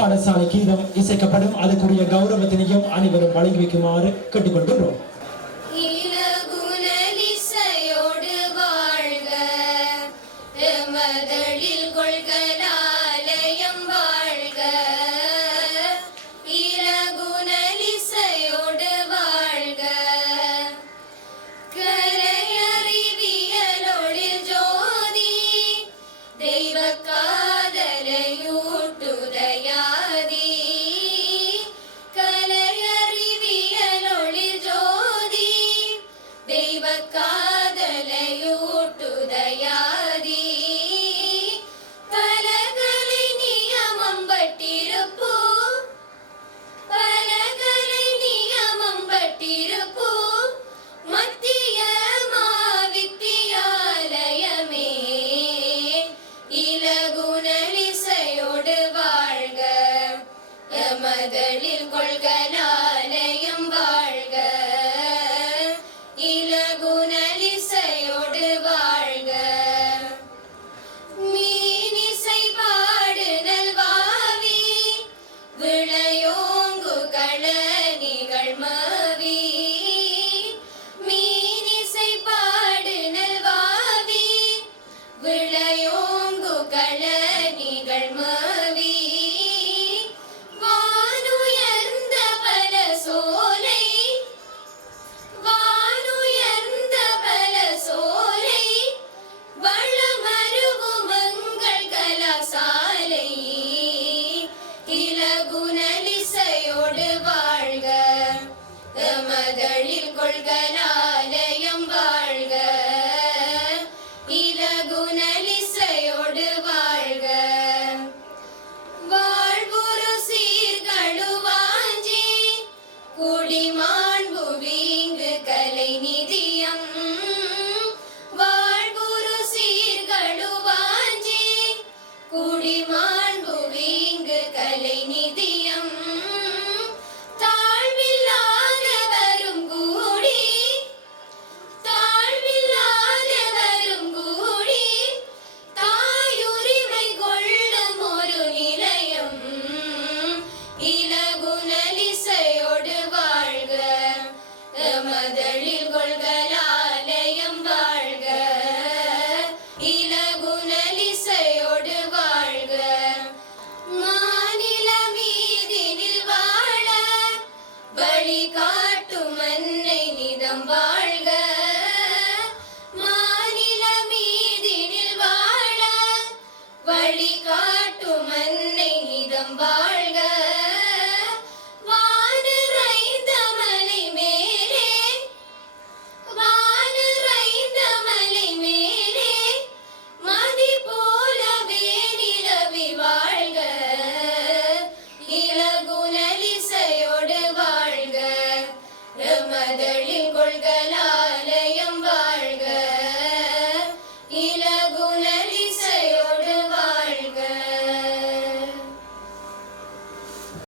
காட்டான சாலை கீதம் இசைக்கப்படும் அதுக்குரிய கௌரவத்தினையும் அனைவரும் வழங்கி வைக்குமாறு கேட்டுக்கொண்டுள்ளோம். மகளில் கொள்க. கொள்கலா say or do.